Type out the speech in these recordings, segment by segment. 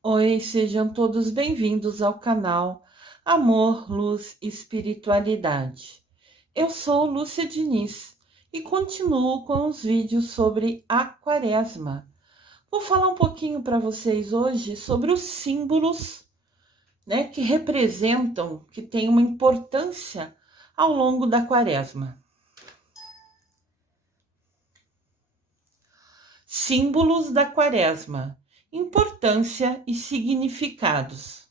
Oi, sejam todos bem-vindos ao canal Amor, Luz e Espiritualidade. Eu sou Lúcia Diniz e continuo com os vídeos sobre a Quaresma. Vou falar um pouquinho para vocês hoje sobre os símbolos, que representam, que têm uma importância ao longo da Quaresma. Símbolos da Quaresma, importância e significados.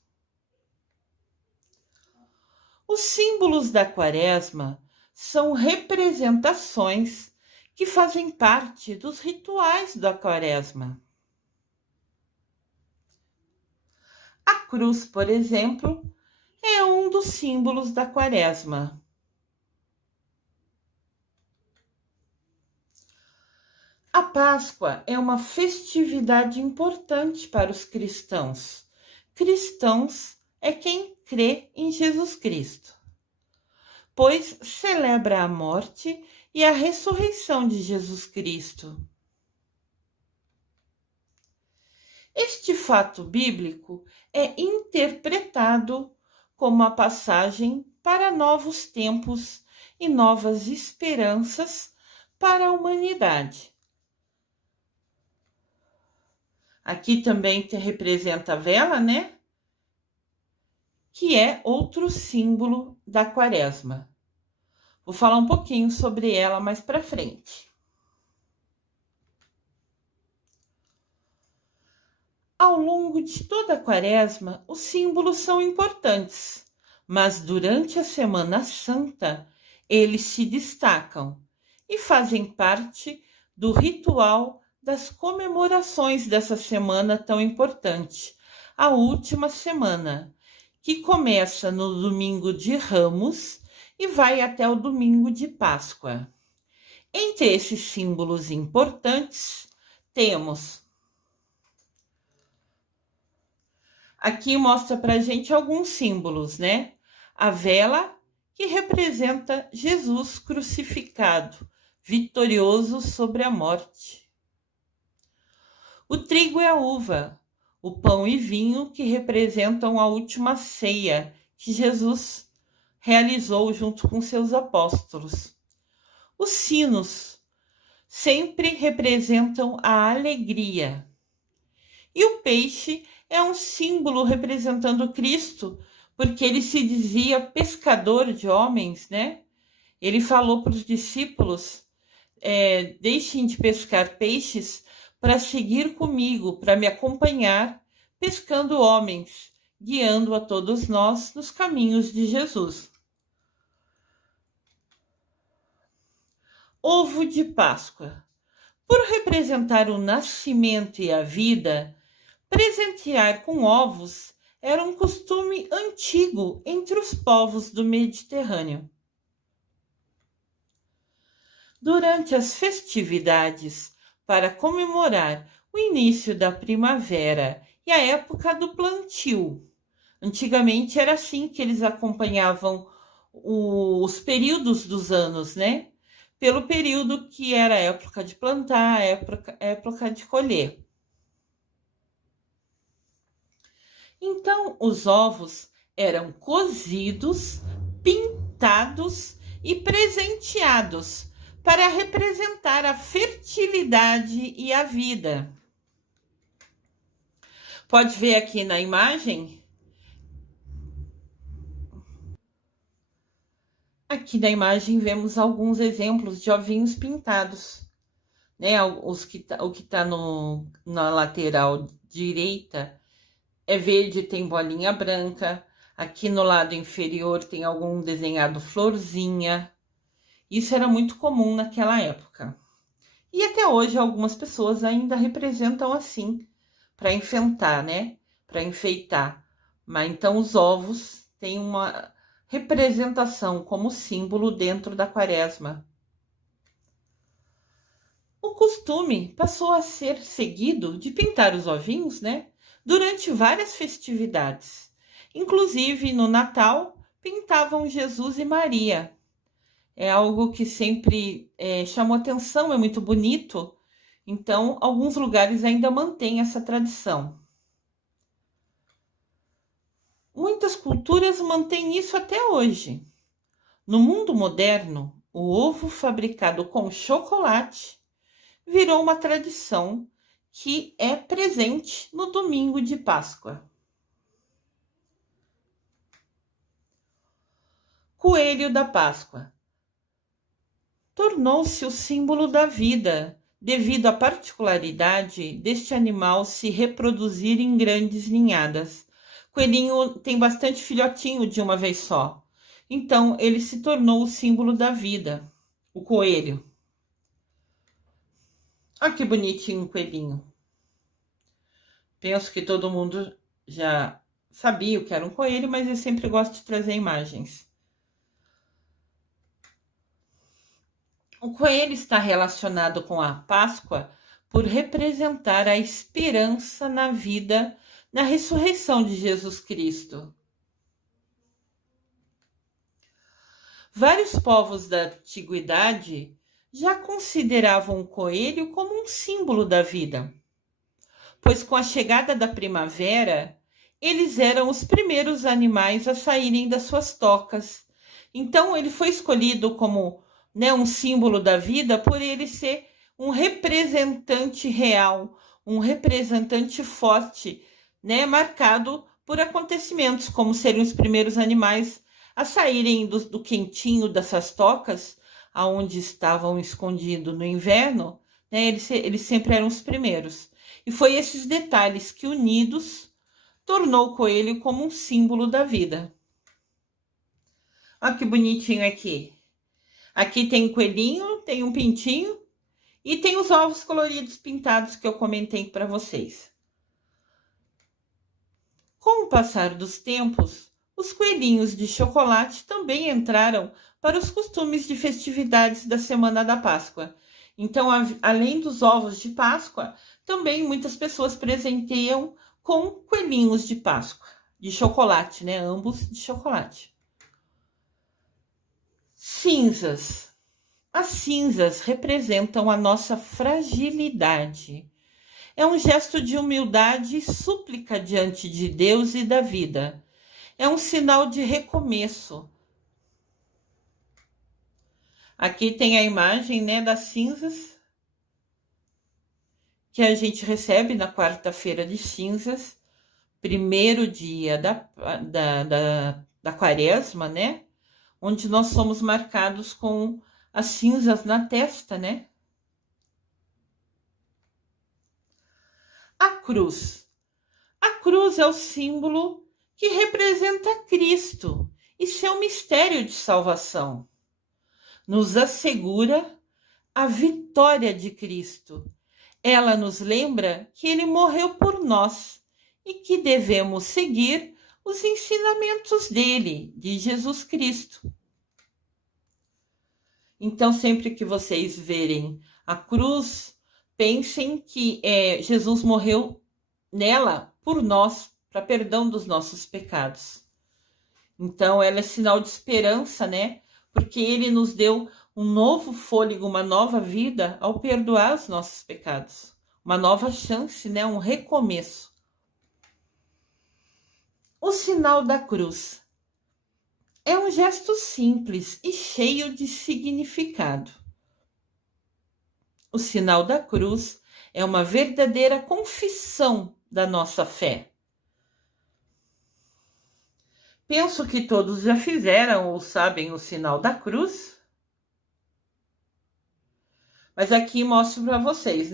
Os símbolos da Quaresma são representações que fazem parte dos rituais da Quaresma. A cruz, por exemplo, é um dos símbolos da Quaresma. A Páscoa é uma festividade importante para os cristãos. Cristãos é quem crê em Jesus Cristo, pois celebra a morte e a ressurreição de Jesus Cristo. Este fato bíblico é interpretado como a passagem para novos tempos e novas esperanças para a humanidade. Aqui também representa a vela, que é outro símbolo da Quaresma. Vou falar um pouquinho sobre ela mais para frente. Ao longo de toda a Quaresma, os símbolos são importantes, mas durante a Semana Santa, eles se destacam e fazem parte do ritual das comemorações dessa semana tão importante, a última semana, que começa no domingo de Ramos e vai até o domingo de Páscoa. Entre esses símbolos importantes, temos. Aqui mostra pra gente alguns símbolos, A vela, que representa Jesus crucificado, vitorioso sobre a morte. O trigo e a uva, o pão e vinho, que representam a última ceia que Jesus realizou junto com seus apóstolos. Os sinos sempre representam a alegria. E o peixe é um símbolo representando Cristo, porque ele se dizia pescador de homens, Ele falou para os discípulos, deixem de pescar peixes para seguir comigo, para me acompanhar, pescando homens, guiando a todos nós nos caminhos de Jesus. Ovo de Páscoa. Por representar o nascimento e a vida, presentear com ovos era um costume antigo entre os povos do Mediterrâneo. Durante as festividades, para comemorar o início da primavera e a época do plantio. Antigamente era assim que eles acompanhavam os períodos dos anos, Pelo período que era a época de plantar, época de colher. Então, os ovos eram cozidos, pintados e presenteados para representar a fertilidade e a vida. Pode ver aqui na imagem. Aqui na imagem vemos alguns exemplos de ovinhos pintados. O que está na lateral direita é verde, tem bolinha branca. Aqui no lado inferior tem algum desenhado florzinha. Isso era muito comum naquela época. E até hoje algumas pessoas ainda representam assim, para enfeitar, Para enfeitar. Mas então os ovos têm uma representação como símbolo dentro da Quaresma. O costume passou a ser seguido de pintar os ovinhos, Durante várias festividades. Inclusive no Natal, pintavam Jesus e Maria. É algo que sempre chamou atenção, é muito bonito. Então, alguns lugares ainda mantêm essa tradição. muitas culturas mantêm isso até hoje. No mundo moderno, o ovo fabricado com chocolate virou uma tradição que é presente no domingo de Páscoa. Coelho da Páscoa tornou-se o símbolo da vida, devido à particularidade deste animal se reproduzir em grandes ninhadas. Coelhinho tem bastante filhotinho de uma vez só. Então, ele se tornou o símbolo da vida, o coelho. Olha que bonitinho o coelhinho. Penso que todo mundo já sabia o que era um coelho, mas eu sempre gosto de trazer imagens. O coelho está relacionado com a Páscoa por representar a esperança na vida, na ressurreição de Jesus Cristo. Vários povos da antiguidade já consideravam o coelho como um símbolo da vida, pois com a chegada da primavera, eles eram os primeiros animais a saírem das suas tocas. Então, ele foi escolhido como um símbolo da vida por ele ser um representante real, um representante forte, marcado por acontecimentos, como serem os primeiros animais a saírem do quentinho dessas tocas, aonde estavam escondidos no inverno, eles sempre eram os primeiros. E foi esses detalhes que, unidos, tornou o coelho como um símbolo da vida. Olha que bonitinho aqui. Aqui tem um coelhinho, tem um pintinho e tem os ovos coloridos pintados que eu comentei para vocês. Com o passar dos tempos, os coelhinhos de chocolate também entraram para os costumes de festividades da Semana da Páscoa. Então, além dos ovos de Páscoa, também muitas pessoas presenteiam com coelhinhos de Páscoa, de chocolate, ambos de chocolate. Cinzas. As cinzas representam a nossa fragilidade. É um gesto de humildade e súplica diante de Deus e da vida. É um sinal de recomeço. Aqui tem a imagem, das cinzas que a gente recebe na quarta-feira de cinzas, primeiro dia da quaresma, onde nós somos marcados com as cinzas na testa, A cruz. A cruz é o símbolo que representa Cristo e seu mistério de salvação. Nos assegura a vitória de Cristo. Ela nos lembra que ele morreu por nós e que devemos seguir os ensinamentos dele, de Jesus Cristo. Então, sempre que vocês verem a cruz, pensem que Jesus morreu nela por nós, para perdão dos nossos pecados. Então, ela é sinal de esperança, porque ele nos deu um novo fôlego, uma nova vida ao perdoar os nossos pecados. Uma nova chance, um recomeço. O sinal da cruz é um gesto simples e cheio de significado. O sinal da cruz é uma verdadeira confissão da nossa fé. Penso que todos já fizeram ou sabem o sinal da cruz. Mas aqui mostro para vocês,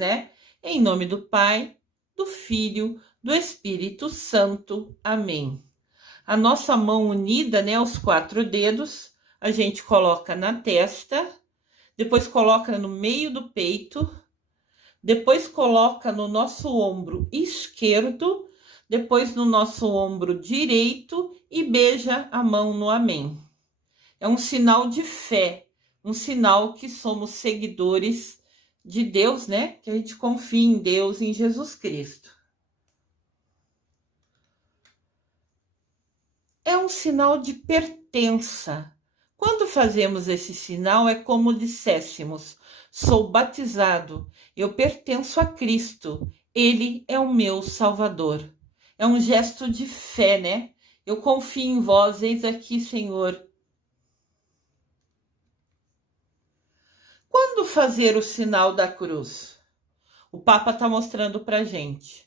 Em nome do Pai, do Filho, do Espírito Santo. Amém. A nossa mão unida, os 4 dedos, a gente coloca na testa, depois coloca no meio do peito, depois coloca no nosso ombro esquerdo, depois no nosso ombro direito e beija a mão no amém. É um sinal de fé, um sinal que somos seguidores de Deus, Que a gente confia em Deus, em Jesus Cristo. É um sinal de pertença. Quando fazemos esse sinal, é como disséssemos: sou batizado, eu pertenço a Cristo, Ele é o meu Salvador. É um gesto de fé, Eu confio em vós, eis aqui, Senhor. Quando fazer o sinal da cruz? O Papa está mostrando para a gente.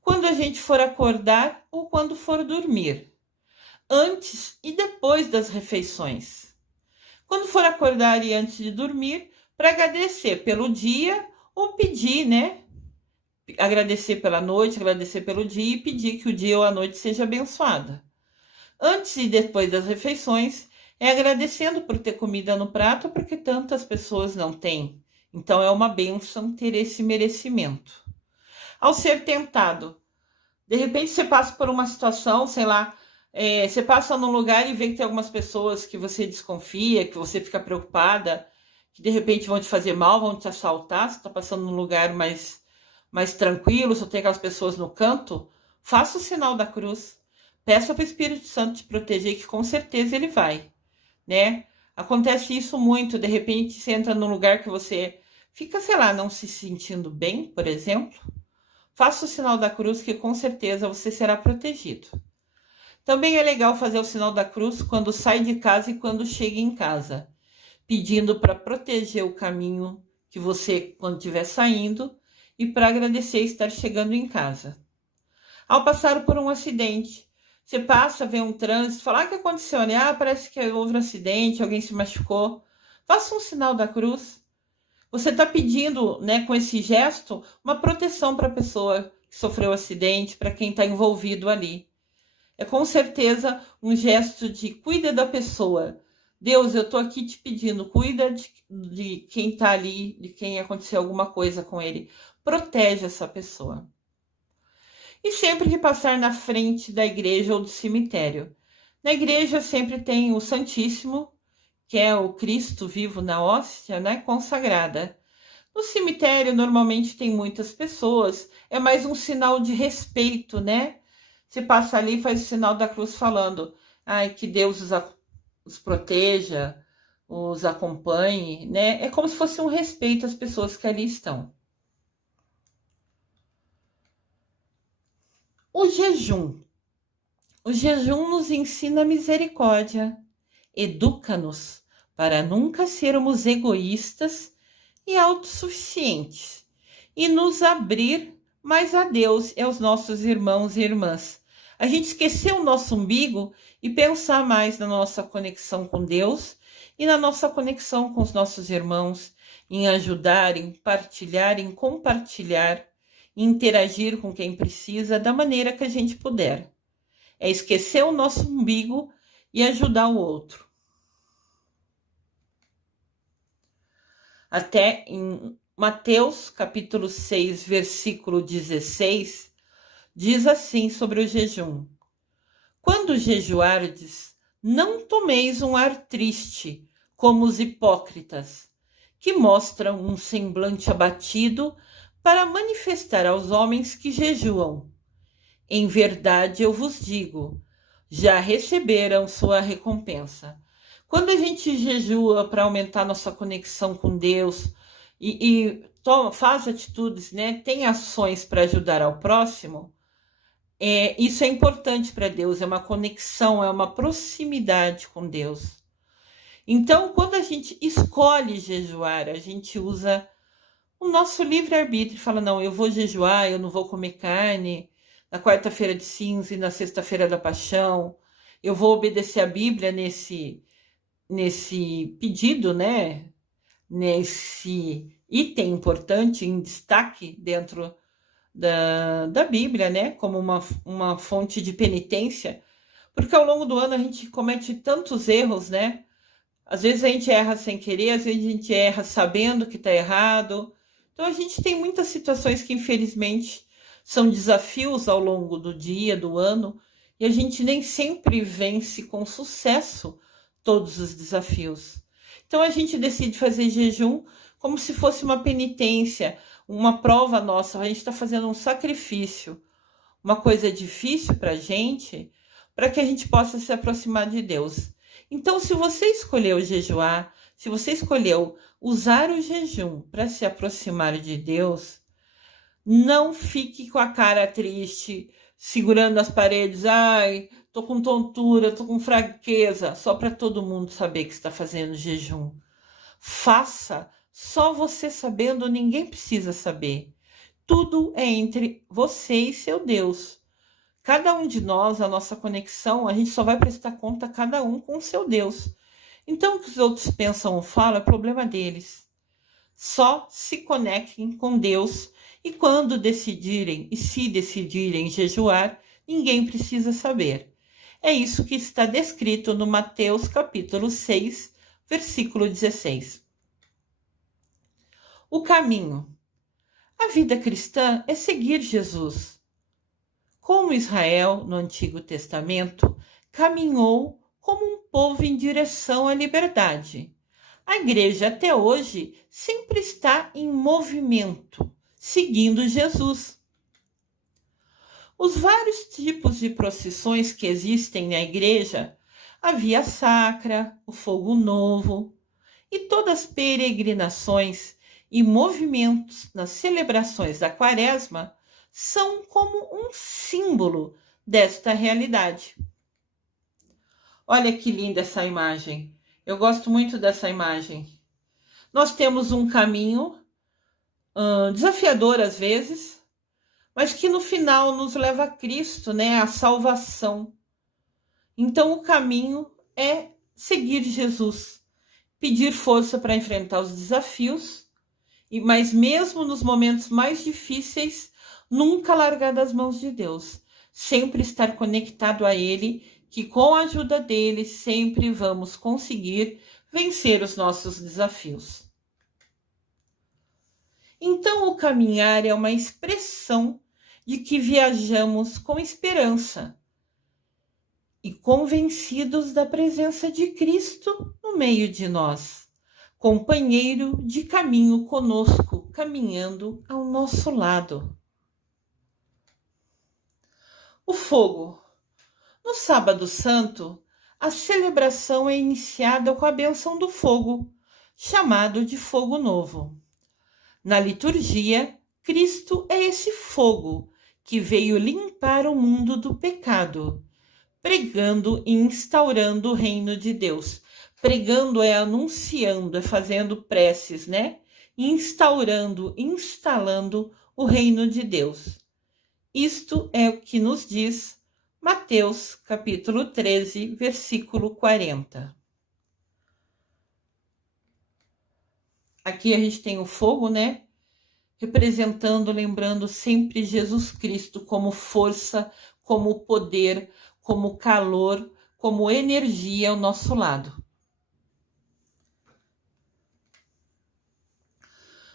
Quando a gente for acordar ou quando for dormir. Antes e depois das refeições. Quando for acordar e antes de dormir, para agradecer pelo dia ou pedir, né? Agradecer pela noite, agradecer pelo dia e pedir que o dia ou a noite seja abençoada. Antes e depois das refeições, é agradecendo por ter comida no prato, porque tantas pessoas não têm. Então é uma bênção ter esse merecimento. Ao ser tentado, de repente você passa por uma situação, sei lá, você passa num lugar e vê que tem algumas pessoas que você desconfia, que você fica preocupada, que de repente vão te fazer mal, vão te assaltar, você está passando num lugar mais tranquilo, só tem aquelas pessoas no canto, faça o sinal da cruz. Peça para o Espírito Santo te proteger, que com certeza ele vai, né? Acontece isso muito, de repente você entra num lugar que você fica, sei lá, não se sentindo bem, por exemplo. Faça o sinal da cruz, que com certeza você será protegido. Também é legal fazer o sinal da cruz quando sai de casa e quando chega em casa, pedindo para proteger o caminho que você, quando estiver saindo, e para agradecer estar chegando em casa. Ao passar por um acidente, você passa, vê um trânsito, fala, o que aconteceu? Parece que houve um acidente, alguém se machucou. Faça um sinal da cruz. Você está pedindo, né, com esse gesto, uma proteção para a pessoa que sofreu o acidente, para quem está envolvido ali. É com certeza um gesto de cuida da pessoa. Deus, eu estou aqui te pedindo, cuida de quem está ali, de quem aconteceu alguma coisa com ele. Protege essa pessoa. E sempre que passar na frente da igreja ou do cemitério. Na igreja sempre tem o Santíssimo, que é o Cristo vivo na hóstia, né, consagrada. No cemitério normalmente tem muitas pessoas, é mais um sinal de respeito, né? Você passa ali e faz o sinal da cruz falando, que Deus os proteja, os acompanhe, né? É como se fosse um respeito às pessoas que ali estão. O jejum. O jejum nos ensina misericórdia, educa-nos para nunca sermos egoístas e autossuficientes e nos abrir mais a Deus e aos nossos irmãos e irmãs. A gente esqueceu o nosso umbigo e pensar mais na nossa conexão com Deus e na nossa conexão com os nossos irmãos, em ajudar, em partilhar, em compartilhar, em interagir com quem precisa da maneira que a gente puder. É esquecer o nosso umbigo e ajudar o outro. Até em Mateus, capítulo 6, versículo 16, diz assim sobre o jejum. Quando jejuardes, não tomeis um ar triste, como os hipócritas, que mostram um semblante abatido para manifestar aos homens que jejuam. Em verdade eu vos digo, já receberam sua recompensa. Quando a gente jejua para aumentar nossa conexão com Deus faz atitudes, né, tem ações para ajudar ao próximo, isso é importante para Deus, é uma conexão, é uma proximidade com Deus. Então, quando a gente escolhe jejuar, a gente usa o nosso livre-arbítrio, fala, não, eu vou jejuar, eu não vou comer carne, na quarta-feira de cinza e na sexta-feira da paixão, eu vou obedecer a Bíblia nesse pedido, né? Nesse item importante, em destaque dentro da Bíblia, né? Como uma fonte de penitência, porque ao longo do ano a gente comete tantos erros, né? Às vezes a gente erra sem querer, às vezes a gente erra sabendo que está errado. Então a gente tem muitas situações que infelizmente são desafios ao longo do dia, do ano, e a gente nem sempre vence com sucesso todos os desafios. Então a gente decide fazer jejum como se fosse uma penitência, uma prova nossa. A gente está fazendo um sacrifício, uma coisa difícil para a gente, para que a gente possa se aproximar de Deus. Então, se você escolheu jejuar, se você escolheu usar o jejum para se aproximar de Deus, não fique com a cara triste, segurando as paredes. Ai, tô com tontura, tô com fraqueza, só para todo mundo saber que está fazendo jejum. Faça, só você sabendo, ninguém precisa saber. Tudo é entre você e seu Deus. Cada um de nós, a nossa conexão, a gente só vai prestar conta cada um com o seu Deus. Então, o que os outros pensam ou falam é problema deles. Só se conectem com Deus e quando decidirem e se decidirem jejuar, ninguém precisa saber. É isso que está descrito no Mateus capítulo 6, versículo 16. O caminho. A vida cristã é seguir Jesus. Como Israel, no Antigo Testamento, caminhou como um povo em direção à liberdade. A igreja até hoje sempre está em movimento, seguindo Jesus. Os vários tipos de procissões que existem na igreja, a via sacra, o fogo novo e todas as peregrinações e movimentos nas celebrações da Quaresma são como um símbolo desta realidade. Olha que linda essa imagem. Eu gosto muito dessa imagem. Nós temos um caminho desafiador às vezes, mas que no final nos leva a Cristo, né? A salvação. Então o caminho é seguir Jesus, pedir força para enfrentar os desafios, mas mesmo nos momentos mais difíceis, nunca largar das mãos de Deus. Sempre estar conectado a Ele, que com a ajuda dele sempre vamos conseguir vencer os nossos desafios. Então, o caminhar é uma expressão de que viajamos com esperança e convencidos da presença de Cristo no meio de nós, companheiro de caminho conosco, caminhando ao nosso lado. O fogo. No Sábado Santo, a celebração é iniciada com a bênção do fogo, chamado de fogo novo. Na liturgia, Cristo é esse fogo que veio limpar o mundo do pecado, pregando e instaurando o reino de Deus. Pregando é anunciando, é fazendo preces, né? Instaurando, instalando o reino de Deus. Isto é o que nos diz Mateus, capítulo 13, versículo 40. Aqui a gente tem o fogo, né? Representando, lembrando sempre Jesus Cristo como força, como poder, como calor, como energia ao nosso lado.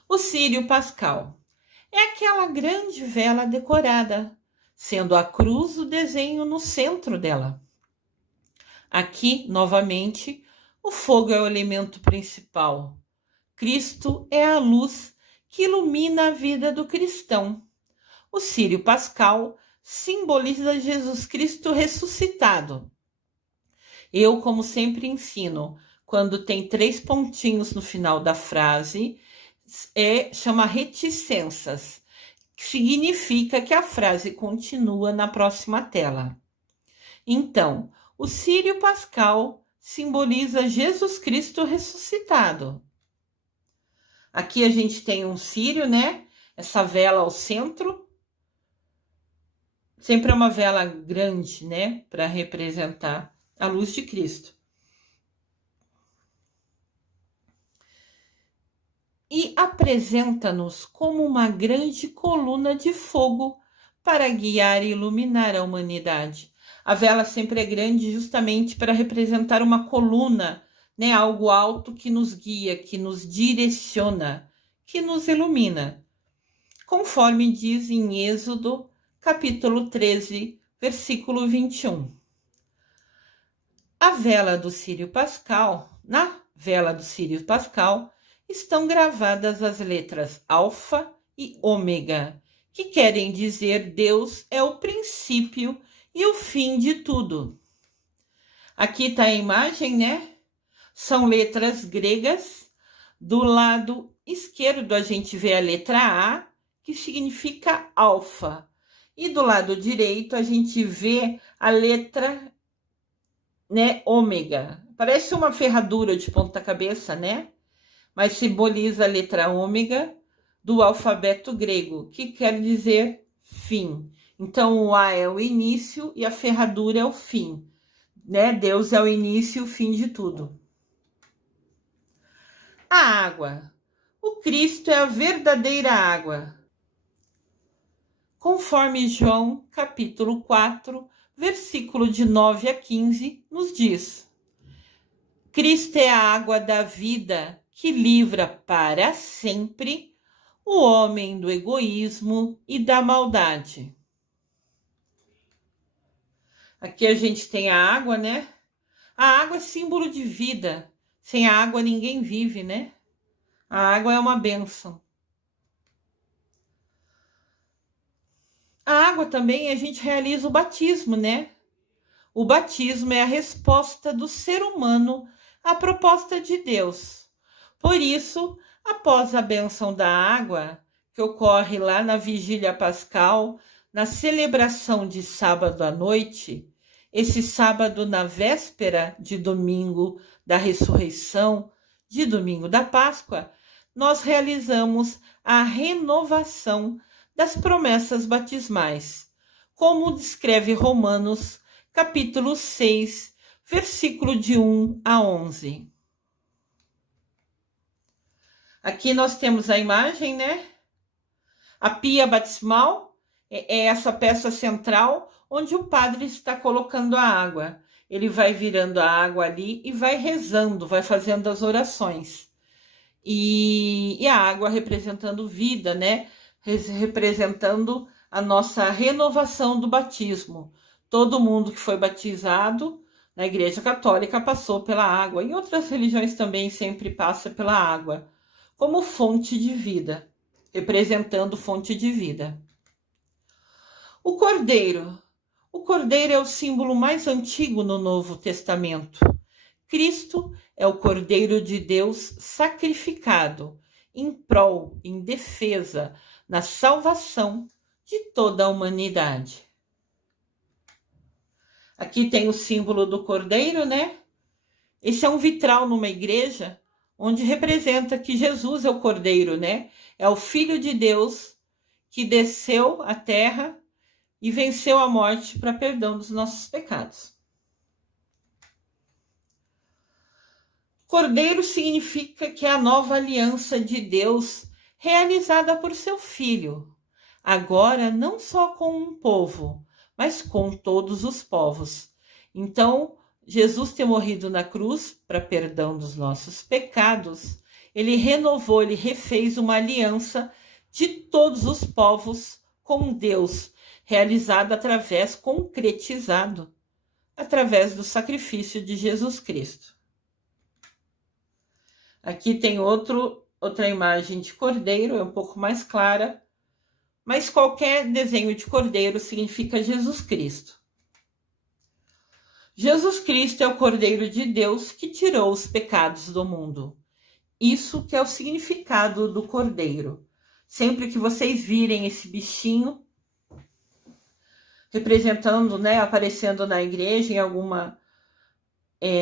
O círio pascal é aquela grande vela decorada, sendo a cruz o desenho no centro dela. Aqui, novamente, o fogo é o elemento principal. Cristo é a luz que ilumina a vida do cristão. O círio pascal simboliza Jesus Cristo ressuscitado. Eu, como sempre ensino, quando tem 3 pontinhos no final da frase, chama reticências, que significa que a frase continua na próxima tela. Então, o círio pascal simboliza Jesus Cristo ressuscitado. Aqui a gente tem um círio, né? Essa vela ao centro. Sempre é uma vela grande, né? Para representar a luz de Cristo. E apresenta-nos como uma grande coluna de fogo para guiar e iluminar a humanidade. A vela sempre é grande justamente para representar uma coluna, né? Algo alto que nos guia, que nos direciona, que nos ilumina. Conforme diz em Êxodo, capítulo 13, versículo 21. Na vela do círio pascal, estão gravadas as letras alfa e ômega, que querem dizer Deus é o princípio e o fim de tudo. Aqui está a imagem, né? São letras gregas. Do lado esquerdo a gente vê a letra A, que significa alfa. E do lado direito a gente vê a letra, né, ômega. Parece uma ferradura de ponta cabeça, né? Mas simboliza a letra ômega do alfabeto grego, que quer dizer fim. Então o A é o início e a ferradura é o fim, né? Deus é o início e o fim de tudo. A água. O Cristo é a verdadeira água. Conforme João, capítulo 4, versículo de 9 a 15, nos diz: Cristo é a água da vida que livra para sempre o homem do egoísmo e da maldade. Aqui a gente tem a água, né? A água é símbolo de vida. Sem a água ninguém vive, né? A água é uma bênção. A água também a gente realiza o batismo, né? O batismo é a resposta do ser humano à proposta de Deus. Por isso, após a bênção da água, que ocorre lá na vigília pascal, na celebração de sábado à noite, esse sábado na véspera de domingo da ressurreição, de domingo da Páscoa, nós realizamos a renovação das promessas batismais, como descreve Romanos, capítulo 6, versículo de 1 a 11. Aqui nós temos a imagem, né? A pia batismal é essa peça central onde o padre está colocando a água. Ele vai virando a água ali e vai rezando, vai fazendo as orações. E a água representando vida, né? Representando a nossa renovação do batismo. Todo mundo que foi batizado na Igreja Católica passou pela água. Em outras religiões também sempre passa pela água, como fonte de vida, representando fonte de vida. O Cordeiro. O Cordeiro é o símbolo mais antigo no Novo Testamento. Cristo é o Cordeiro de Deus sacrificado em prol, em defesa, na salvação de toda a humanidade. Aqui tem o símbolo do Cordeiro, né? Esse é um vitral numa igreja onde representa que Jesus é o Cordeiro, né? É o Filho de Deus que desceu à terra e venceu a morte para perdão dos nossos pecados. Cordeiro significa que é a nova aliança de Deus realizada por seu Filho, agora não só com um povo, mas com todos os povos. Então, Jesus ter morrido na cruz para perdão dos nossos pecados, ele renovou, ele refez uma aliança de todos os povos com Deus, realizada concretizado através do sacrifício de Jesus Cristo. Aqui tem outra imagem de cordeiro, é um pouco mais clara, mas qualquer desenho de cordeiro significa Jesus Cristo. Jesus Cristo é o Cordeiro de Deus que tirou os pecados do mundo. Isso que é o significado do cordeiro. Sempre que vocês virem esse bichinho representando, né, aparecendo na igreja em alguma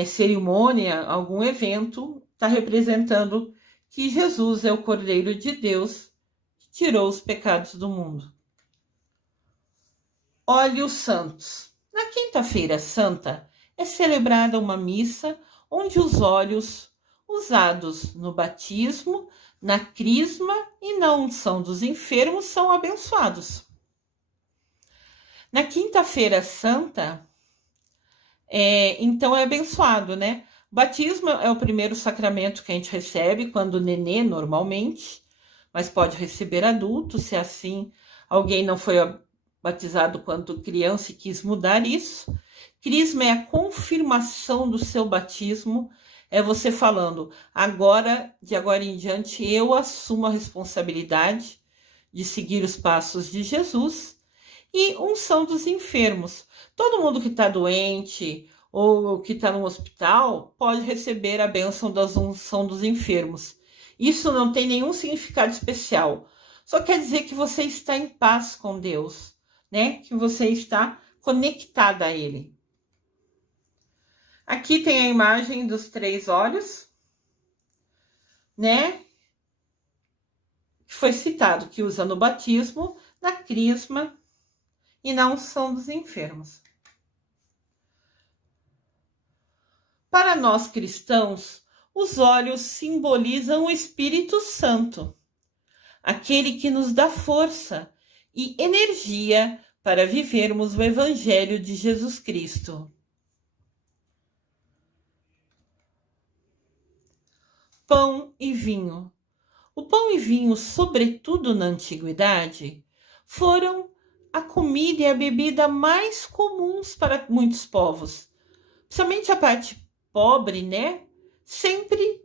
cerimônia, algum evento, está representando que Jesus é o Cordeiro de Deus que tirou os pecados do mundo. Óleos santos. Na Quinta-feira Santa é celebrada uma missa onde os óleos usados no batismo, na crisma e na unção dos enfermos são abençoados. Na Quinta-feira Santa, então é abençoado, né? O batismo é o primeiro sacramento que a gente recebe quando nenê, normalmente, mas pode receber adulto, se assim alguém não foi batizado quando criança e quis mudar isso. Crisma é a confirmação do seu batismo, é você falando, de agora em diante, eu assumo a responsabilidade de seguir os passos de Jesus. E unção dos enfermos. Todo mundo que está doente ou que está no hospital pode receber a bênção da unção dos enfermos. Isso não tem nenhum significado especial. Só quer dizer que você está em paz com Deus. né, que você está conectada a ele. Aqui tem a imagem dos 3 olhos, né, que foi citado, que usa no batismo, na crisma e na unção dos enfermos. Para nós cristãos, os olhos simbolizam o Espírito Santo, aquele que nos dá força e energia para vivermos o Evangelho de Jesus Cristo. Pão e vinho. O pão e vinho, sobretudo na antiguidade, foram a comida e a bebida mais comuns para muitos povos. Somente a parte pobre, né? Sempre,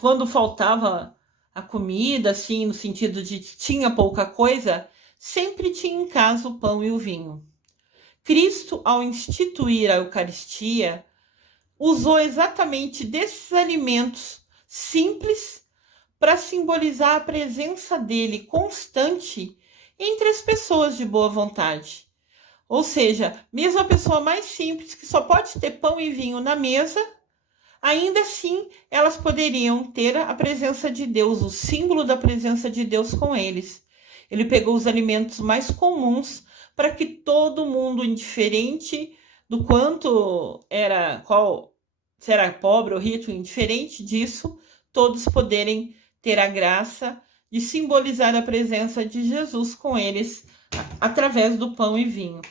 quando faltava a comida, assim, no sentido de tinha pouca coisa, sempre tinha em casa o pão e o vinho. Cristo, ao instituir a Eucaristia, usou exatamente desses alimentos simples para simbolizar a presença dele constante entre as pessoas de boa vontade. Ou seja, mesmo a pessoa mais simples, que só pode ter pão e vinho na mesa, ainda assim elas poderiam ter a presença de Deus, o símbolo da presença de Deus com eles. Ele pegou os alimentos mais comuns para que todo mundo, indiferente do quanto era, se era pobre ou rico, indiferente disso, todos poderem ter a graça de simbolizar a presença de Jesus com eles através do pão e vinho.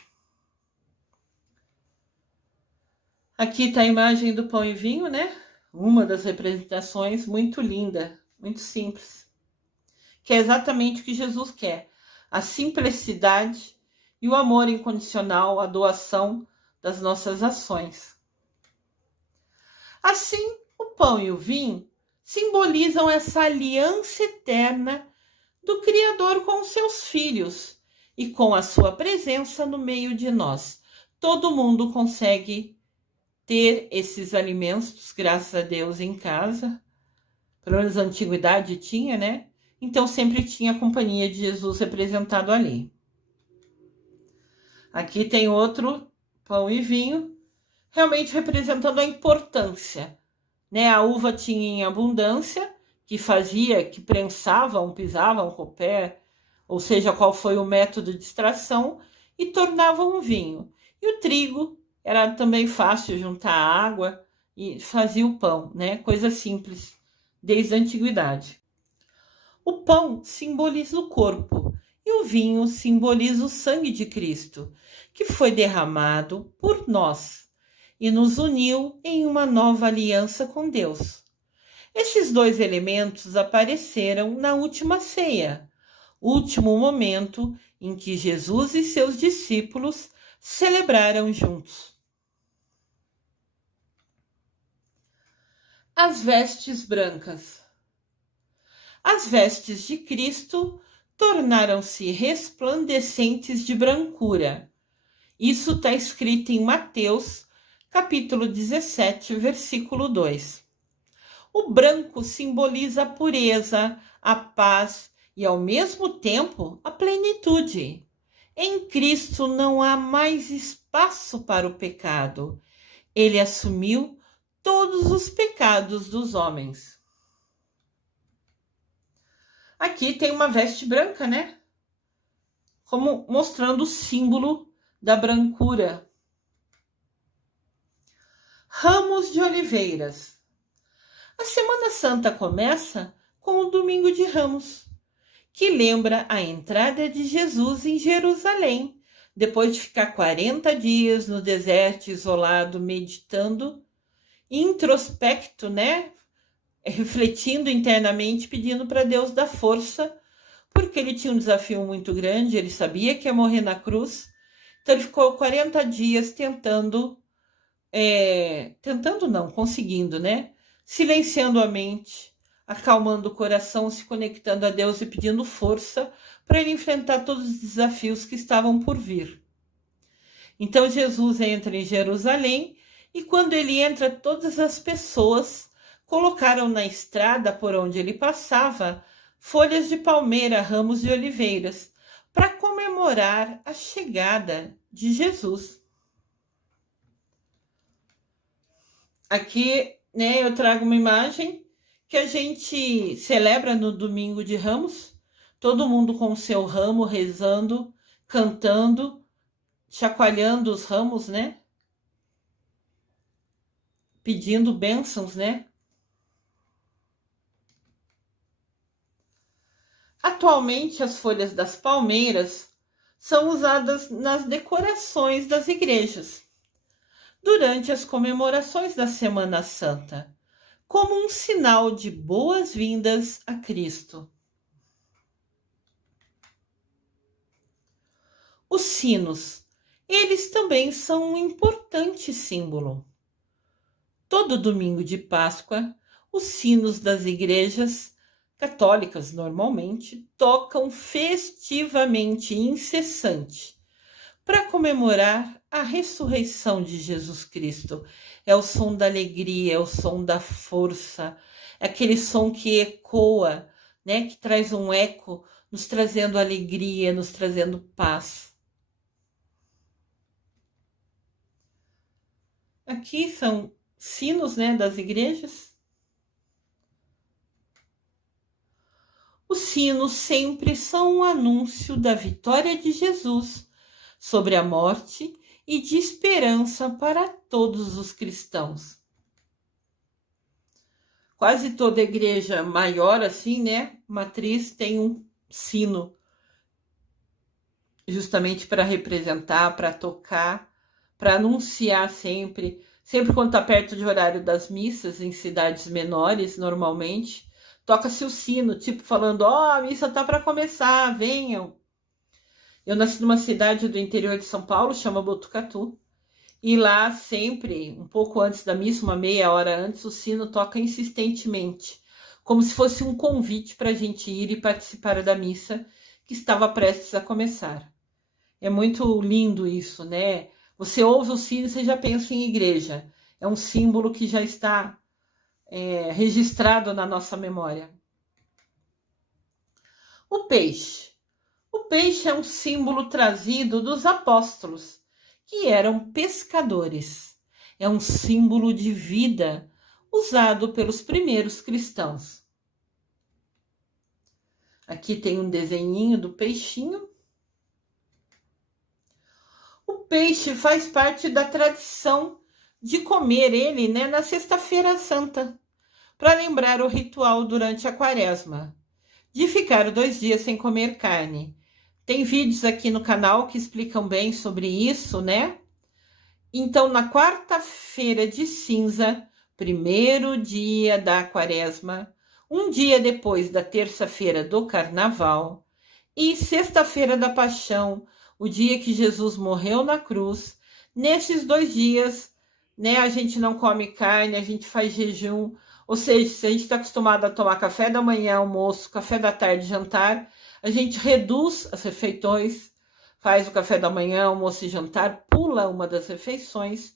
Aqui está a imagem do pão e vinho, né? Uma das representações, muito linda, muito simples, que é exatamente o que Jesus quer: a simplicidade e o amor incondicional, a doação das nossas ações. Assim, o pão e o vinho simbolizam essa aliança eterna do Criador com seus filhos e com a sua presença no meio de nós. Todo mundo consegue ter esses alimentos, graças a Deus, em casa. Pelo menos na antiguidade tinha, né? Então sempre tinha a companhia de Jesus representado ali. Aqui tem outro pão e vinho, realmente representando a importância, né? A uva tinha em abundância, que fazia, que prensavam, pisavam com o pé, ou seja, qual foi o método de extração, e tornavam um vinho. E o trigo era também fácil juntar água e fazia o pão, né? Coisa simples, desde a antiguidade. O pão simboliza o corpo e o vinho simboliza o sangue de Cristo, que foi derramado por nós e nos uniu em uma nova aliança com Deus. Esses 2 elementos apareceram na última ceia, último momento em que Jesus e seus discípulos celebraram juntos. As vestes brancas. As vestes de Cristo tornaram-se resplandecentes de brancura. Isso está escrito em Mateus, capítulo 17, versículo 2. O branco simboliza a pureza, a paz e, ao mesmo tempo, a plenitude. Em Cristo não há mais espaço para o pecado. Ele assumiu todos os pecados dos homens. Aqui tem uma veste branca, né? Como mostrando o símbolo da brancura. Ramos de oliveiras. A Semana Santa começa com o Domingo de Ramos, que lembra a entrada de Jesus em Jerusalém, depois de ficar 40 dias no deserto, isolado, meditando, introspecto, né? Refletindo internamente, pedindo para Deus dar força, porque ele tinha um desafio muito grande, ele sabia que ia morrer na cruz, então ele ficou 40 dias conseguindo, né? Silenciando a mente, acalmando o coração, se conectando a Deus e pedindo força para ele enfrentar todos os desafios que estavam por vir. Então Jesus entra em Jerusalém e quando ele entra, todas as pessoas colocaram na estrada por onde ele passava folhas de palmeira, ramos de oliveiras, para comemorar a chegada de Jesus. Aqui, né, eu trago uma imagem que a gente celebra no Domingo de Ramos, todo mundo com o seu ramo, rezando, cantando, chacoalhando os ramos, né? Pedindo bênçãos, né? Atualmente, as folhas das palmeiras são usadas nas decorações das igrejas durante as comemorações da Semana Santa, como um sinal de boas-vindas a Cristo. Os sinos, eles também são um importante símbolo. Todo domingo de Páscoa, os sinos das igrejas católicas, normalmente, tocam festivamente incessante para comemorar a ressurreição de Jesus Cristo. É o som da alegria, é o som da força, é aquele som que ecoa, né, que traz um eco, nos trazendo alegria, nos trazendo paz. Aqui são sinos, né, das igrejas. Os sinos sempre são um anúncio da vitória de Jesus sobre a morte e de esperança para todos os cristãos. Quase toda igreja maior, assim, né, matriz, tem um sino, justamente para representar, para tocar, para anunciar sempre quando está perto de horário das missas, em cidades menores, normalmente, toca-se o sino, tipo falando, a missa está para começar, venham. Eu nasci numa cidade do interior de São Paulo, chama Botucatu, e lá sempre, um pouco antes da missa, uma meia hora antes, o sino toca insistentemente, como se fosse um convite para a gente ir e participar da missa que estava prestes a começar. É muito lindo isso, né? Você ouve o sino e você já pensa em igreja. É um símbolo que já está registrado na nossa memória. O peixe. O peixe é um símbolo trazido dos apóstolos, que eram pescadores. É um símbolo de vida usado pelos primeiros cristãos. Aqui tem um desenhinho do peixinho. O peixe faz parte da tradição de comer ele, né, na Sexta-feira Santa, para lembrar o ritual durante a Quaresma, de ficar 2 dias sem comer carne. Tem vídeos aqui no canal que explicam bem sobre isso, né? Então, na quarta-feira de cinza, primeiro dia da Quaresma, um dia depois da terça-feira do Carnaval e sexta-feira da Paixão, o dia que Jesus morreu na cruz, nesses 2 dias, né, a gente não come carne, a gente faz jejum, ou seja, se a gente está acostumado a tomar café da manhã, almoço, café da tarde, jantar, a gente reduz as refeições, faz o café da manhã, almoço e jantar, pula uma das refeições,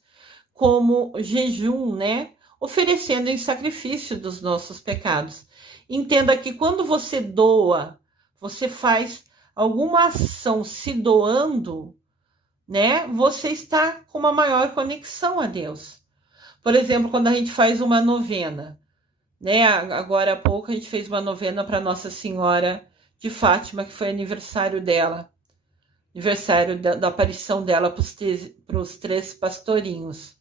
como jejum, né, oferecendo em sacrifício dos nossos pecados. Entenda que quando você doa, você faz alguma ação se doando, né? Você está com uma maior conexão a Deus. Por exemplo, quando a gente faz uma novena, né? Agora há pouco a gente fez uma novena para Nossa Senhora de Fátima, que foi aniversário dela, aniversário da aparição dela para os 3 pastorinhos.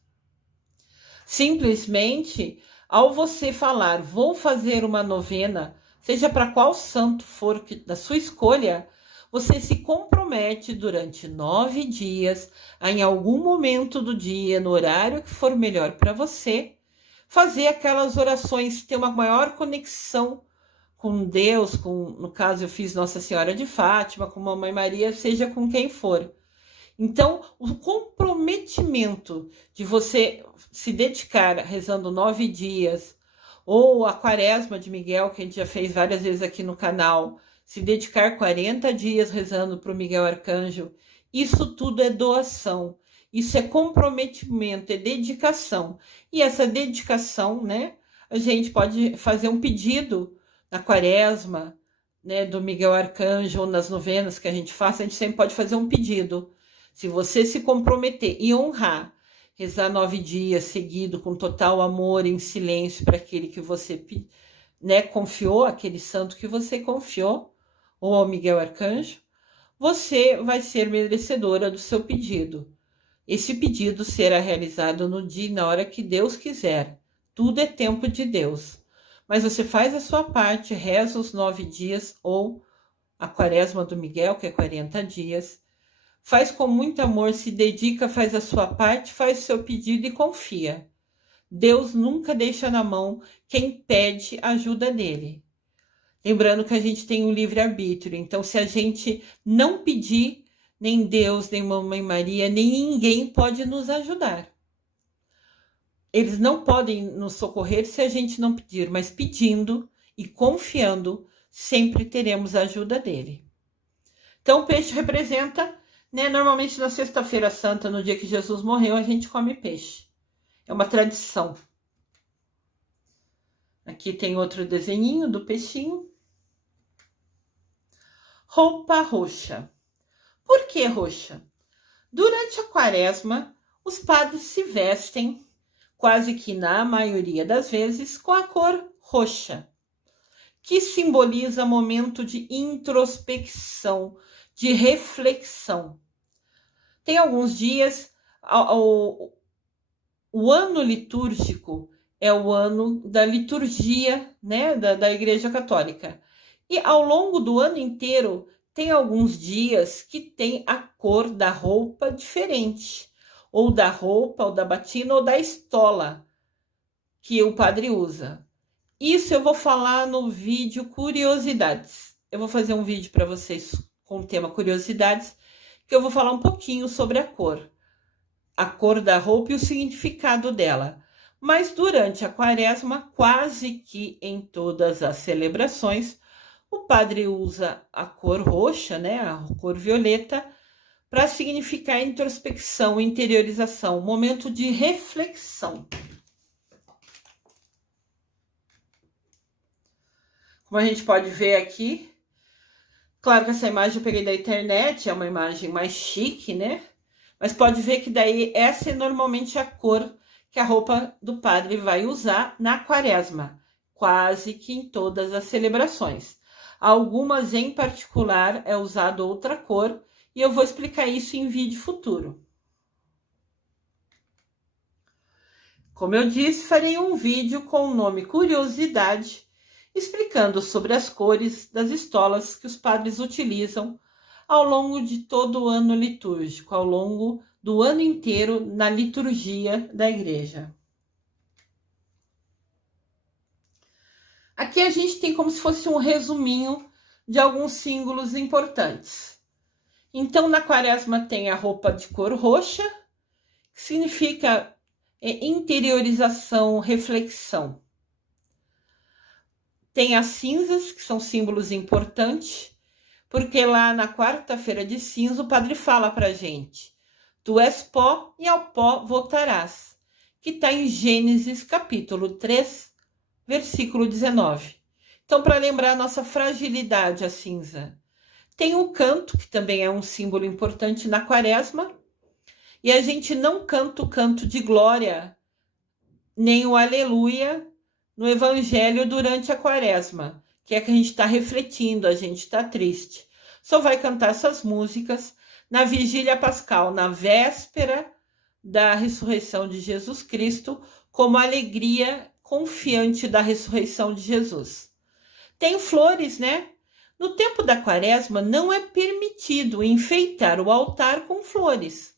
Simplesmente, ao você falar, vou fazer uma novena, seja para qual santo for da sua escolha, você se compromete durante 9 dias, a, em algum momento do dia, no horário que for melhor para você, fazer aquelas orações, ter uma maior conexão com Deus, no caso eu fiz Nossa Senhora de Fátima, com Mamãe Maria, seja com quem for. Então, o comprometimento de você se dedicar rezando 9 dias, ou a Quaresma de Miguel, que a gente já fez várias vezes aqui no canal, se dedicar 40 dias rezando para o Miguel Arcanjo, isso tudo é doação, isso é comprometimento, é dedicação. E essa dedicação, né, a gente pode fazer um pedido na Quaresma, né, do Miguel Arcanjo ou nas novenas que a gente faz, a gente sempre pode fazer um pedido. Se você se comprometer e honrar, rezar 9 dias seguido com total amor, em silêncio para aquele que você, né, confiou, aquele santo que você confiou, ou ao Miguel Arcanjo, você vai ser merecedora do seu pedido. Esse pedido será realizado no dia e na hora que Deus quiser. Tudo é tempo de Deus. Mas você faz a sua parte, reza os 9 dias ou a quaresma do Miguel, que é 40 dias. Faz com muito amor, se dedica, faz a sua parte, faz o seu pedido e confia. Deus nunca deixa na mão quem pede ajuda dele. Lembrando que a gente tem um livre-arbítrio. Então, se a gente não pedir, nem Deus, nem Mamãe Maria, nem ninguém pode nos ajudar. Eles não podem nos socorrer se a gente não pedir, mas pedindo e confiando, sempre teremos a ajuda dele. Então, o peixe representa, né? Normalmente na Sexta-feira Santa, no dia que Jesus morreu, a gente come peixe. É uma tradição. Aqui tem outro desenhinho do peixinho. Roupa roxa. Por que roxa? Durante a quaresma, os padres se vestem, quase que na maioria das vezes, com a cor roxa, que simboliza momento de introspecção, de reflexão. Tem alguns dias, o ano litúrgico é o ano da liturgia, né, da Igreja Católica. E ao longo do ano inteiro, tem alguns dias que tem a cor da roupa diferente. Ou da roupa, ou da batina, ou da estola que o padre usa. Isso eu vou falar no vídeo Curiosidades. Eu vou fazer um vídeo para vocês com o tema Curiosidades, que eu vou falar um pouquinho sobre a cor da roupa e o significado dela. Mas durante a quaresma, quase que em todas as celebrações, o padre usa a cor roxa, né, a cor violeta, para significar introspecção, interiorização, momento de reflexão. Como a gente pode ver aqui, claro que essa imagem eu peguei da internet, é uma imagem mais chique, né? Mas pode ver que daí essa é normalmente a cor que a roupa do padre vai usar na quaresma, quase que em todas as celebrações. Algumas em particular é usado outra cor, e eu vou explicar isso em vídeo futuro. Como eu disse, farei um vídeo com o nome Curiosidade, explicando sobre as cores das estolas que os padres utilizam ao longo de todo o ano litúrgico, ao longo do ano inteiro na liturgia da igreja. Aqui a gente tem como se fosse um resuminho de alguns símbolos importantes. Então, na quaresma tem a roupa de cor roxa, que significa interiorização, reflexão. Tem as cinzas, que são símbolos importantes, porque lá na quarta-feira de cinza o padre fala para a gente: tu és pó e ao pó voltarás, que está em Gênesis capítulo 3, versículo 19. Então, para lembrar a nossa fragilidade, a cinza. Tem o canto, que também é um símbolo importante na quaresma, e a gente não canta o canto de glória, nem o aleluia no evangelho durante a quaresma, que é que a gente está refletindo, a gente está triste. Só vai cantar essas músicas na vigília pascal, na véspera da ressurreição de Jesus Cristo, como alegria confiante da ressurreição de Jesus. Tem flores, né? No tempo da quaresma, não é permitido enfeitar o altar com flores.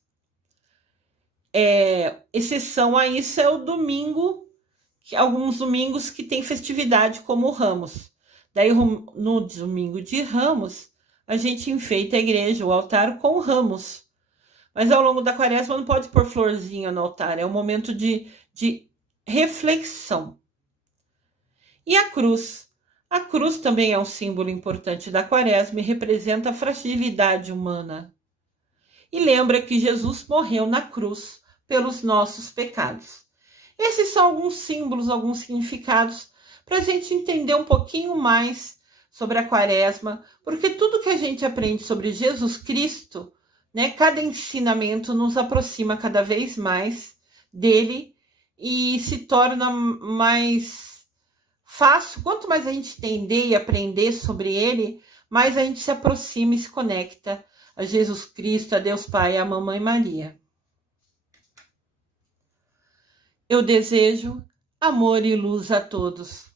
Exceção a isso é o domingo, alguns domingos que tem festividade, como o Ramos. Daí, no domingo de Ramos, a gente enfeita a igreja, o altar, com ramos. Mas ao longo da quaresma não pode pôr florzinha no altar, é um momento de reflexão. E a cruz? A cruz também é um símbolo importante da quaresma e representa a fragilidade humana. E lembra que Jesus morreu na cruz pelos nossos pecados. Esses são alguns símbolos, alguns significados, para a gente entender um pouquinho mais sobre a Quaresma, porque tudo que a gente aprende sobre Jesus Cristo, né, cada ensinamento nos aproxima cada vez mais dele e se torna mais fácil. Quanto mais a gente entender e aprender sobre ele, mais a gente se aproxima e se conecta a Jesus Cristo, a Deus Pai e a Mamãe Maria. Eu desejo amor e luz a todos.